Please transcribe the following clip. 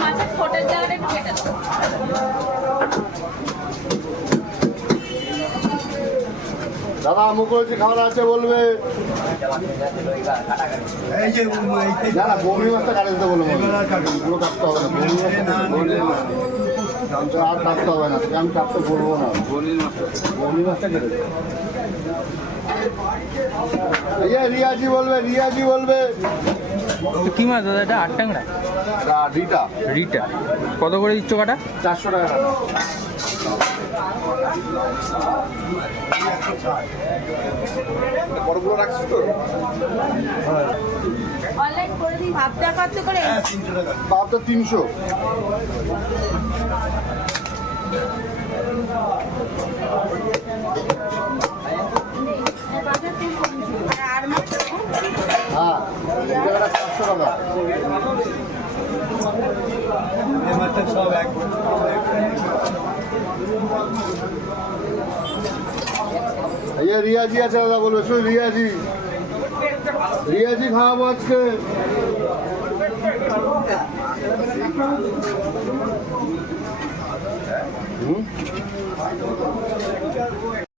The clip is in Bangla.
মাছের ঠোঁটের জায়গাটা একটু কেটে দাও। দাদা মুখরোচি খাবার আছে বলবে। না না বমি মাছটা কাটে দিতে বলবো, পুরো কাটতে হবে না, আর কাটতে হবে না, আমি কাটতে বলবো না, বমি মাছটা কেটে দেবো। রিয়াজি বলবে, রিয়াজি বলবে। কি মাছ দাদা এটা? আট ট্যাংরা? রিটা। রিটা কত করে দিচ্ছ কাটা? 400 টাকা কাটা। বড়গুলো রাখছিস তো? অনলাইন করে দিই। ভাবটা কত করে? ভাবটা 300। আর মাছ? হ্যাঁ, এই জায়গাটা 400 টাকা। রিয়াজি আছে দাদা বলবে, শুধু রিয়াজি, রিয়াজি খাওয়াবো আজকে। হুম